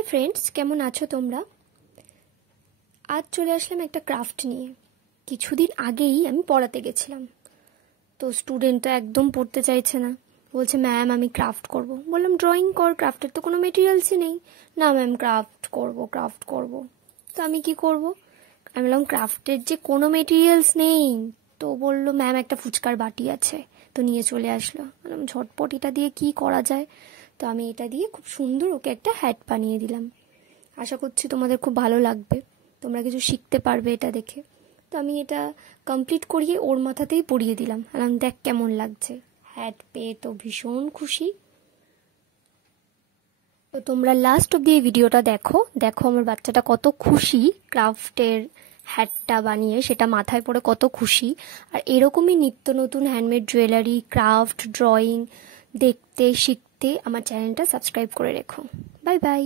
Hi friends, কেমন আছো তোমরা? আজ চলে আসলাম একটা ক্রাফট নিয়ে। কিছুদিন আগেই আমি পড়াতে গেছিলাম, তো স্টুডেন্টটা একদম পড়তে চাইছে না। বলছে ম্যাম আমি ক্রাফট করব। বললাম ড্রয়িং কর, ক্রাফটের তো কোনো মেটেরিয়ালসই নেই। না ম্যাম ক্রাফট করব। তো আমি কি করব? আমি বললাম ক্রাফটের যে কোনো মেটেরিয়ালস নেই। তো বললো ম্যাম একটা ফুচকার বাটি আছে, তো নিয়ে চলে আসলো। বললাম ঝটপট এটা দিয়ে কি করা যায়। তো আমি এটা দিয়ে খুব সুন্দর ওকে একটা হ্যাট বানিয়ে দিলাম। আশা করছি তোমাদের খুব ভালো লাগবে, তোমরা কিছু শিখতে পারবে এটা দেখে। তো আমি এটা কমপ্লিট করিয়ে ওর মাথাতেই পরিয়ে দিলাম। বললাম দেখ কেমন লাগছে। হ্যাট পেয়ে তো ভীষণ খুশি। তো তোমরা লাস্ট অব্দি এই ভিডিওটা দেখো দেখো আমার বাচ্চাটা কত খুশি ক্রাফটের হ্যাটটা বানিয়ে, সেটা মাথায় পড়ে কত খুশি। আর এরকমই নিত্য নতুন হ্যান্ডমেড জুয়েলারি, ক্রাফট, ড্রয়িং দেখতে শিখতে আমার চ্যানেলটা সাবস্ক্রাইব করে রেখো। Bye bye.